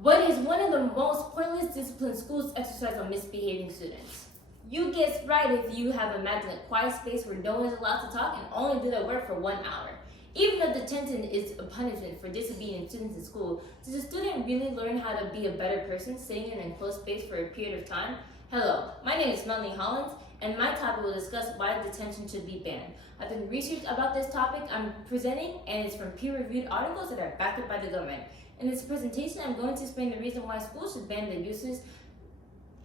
What is one of the most pointless discipline schools exercise on misbehaving students? You guessed right if you have imagined a quiet space where no one is allowed to talk and only do their work for 1 hour. Even though detention is a punishment for disobedient students in school, does a student really learn how to be a better person sitting in an enclosed space for a period of time? Hello, my name is Melanie Hollins, and my topic will discuss why detention should be banned. I've done research about this topic I'm presenting, and it's from peer-reviewed articles that are backed up by the government. In this presentation, I'm going to explain the reason why schools should ban the useless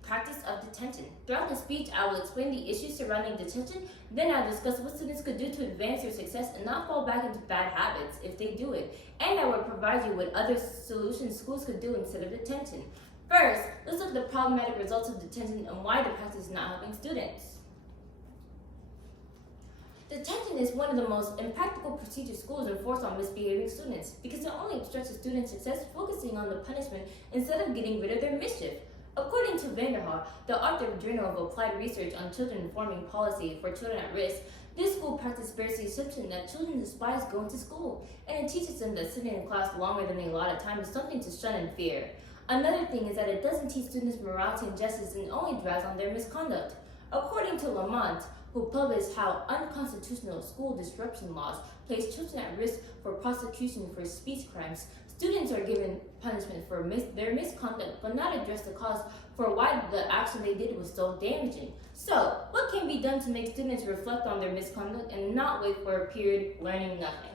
practice of detention. Throughout the speech, I will explain the issues surrounding detention, then I'll discuss what students could do to advance their success and not fall back into bad habits if they do it. And I will provide you with other solutions schools could do instead of detention. First, let's look at the problematic results of detention and why the practice is not helping students. Detention is one of the most impractical procedures schools enforce on misbehaving students because it only obstructs a student's success, focusing on the punishment instead of getting rid of their mischief. According to Vanderhaar, the author of Journal of Applied Research on Children Informing Policy for Children at Risk, this school practice bears the assumption that children despise going to school, and it teaches them that sitting in class longer than the allotted time is something to shun and fear. Another thing is that it doesn't teach students morality and justice and only drives on their misconduct. According to Lamont, who published how unconstitutional school disruption laws place children at risk for prosecution for speech crimes, students are given punishment for their misconduct but not address the cause for why the action they did was so damaging. So, what can be done to make students reflect on their misconduct and not wait for a period learning nothing?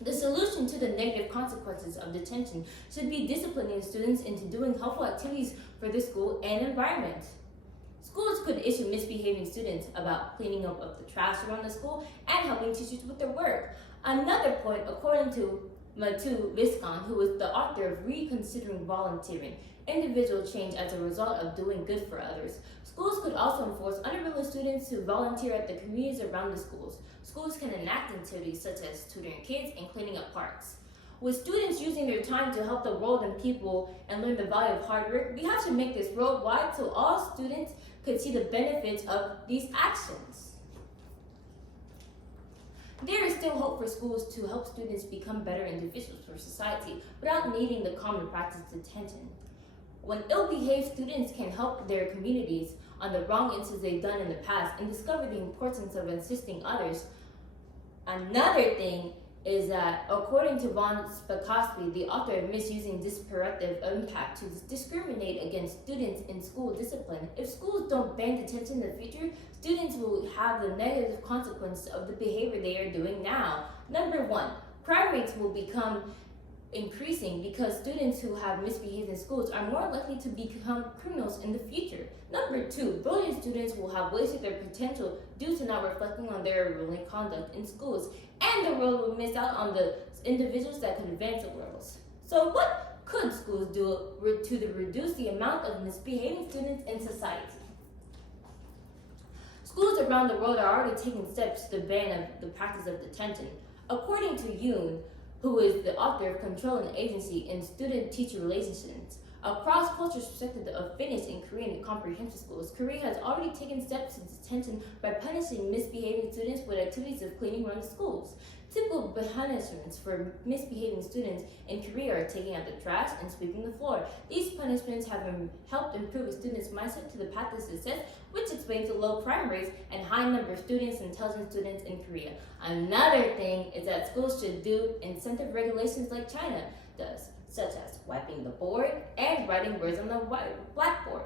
The solution to the negative consequences of detention should be disciplining students into doing helpful activities for the school and environment. Schools could issue misbehaving students about cleaning up of the trash around the school and helping teachers with their work. Another point, according to Matu Viscon, who is the author of Reconsidering Volunteering, Individual Change as a Result of Doing Good for Others. Schools could also enforce unenrolled students to volunteer at the communities around the schools. Schools can enact activities such as tutoring kids and cleaning up parks. With students using their time to help the world and people and learn the value of hard work, we have to make this worldwide so all students could see the benefits of these actions. There is still hope for schools to help students become better individuals for society without needing the common practice of detention. When ill-behaved students can help their communities on the wrong instances they've done in the past and discover the importance of assisting others. Another thing is that, according to von Spakovsky, the author of Misusing Disparate Impact to discriminate against students in school discipline, if schools don't ban detention in the future, students will have the negative consequences of the behavior they are doing now. Number one, crime rates will become increasing because students who have misbehaved in schools are more likely to become criminals in the future. Number two, brilliant students will have wasted their potential due to not reflecting on their unruly conduct in schools, and the world will miss out on the individuals that could advance the world. So what could schools do to reduce the amount of misbehaving students in society? Schools around the world are already taking steps to ban the practice of detention. According to Yoon, who is the author of Control and Agency in Student-Teacher Relations, a cross-cultural perspective of Finnish and Korean comprehensive schools, Korea has already taken steps to detention by punishing misbehaving students with activities of cleaning around the schools. Typical punishments for misbehaving students in Korea are taking out the trash and sweeping the floor. These punishments have helped improve a student's mindset to the path of success, which explains the low crime rates and high number of students and intelligent students in Korea. Another thing is that schools should do incentive regulations like China does, such as wiping the board and writing words on the blackboard.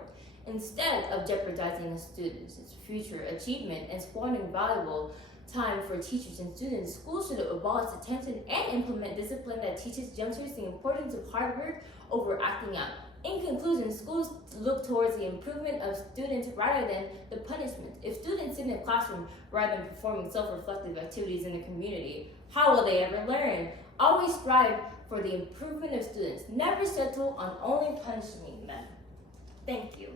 Instead of jeopardizing a student's future achievement and spoiling valuable time for teachers and students, schools should abolish detention and implement discipline that teaches youngsters the importance of hard work over acting out. In conclusion, schools look towards the improvement of students rather than the punishment. If students sit in a classroom rather than performing self-reflective activities in the community, how will they ever learn? Always strive for the improvement of students. Never settle on only punishing them. Thank you.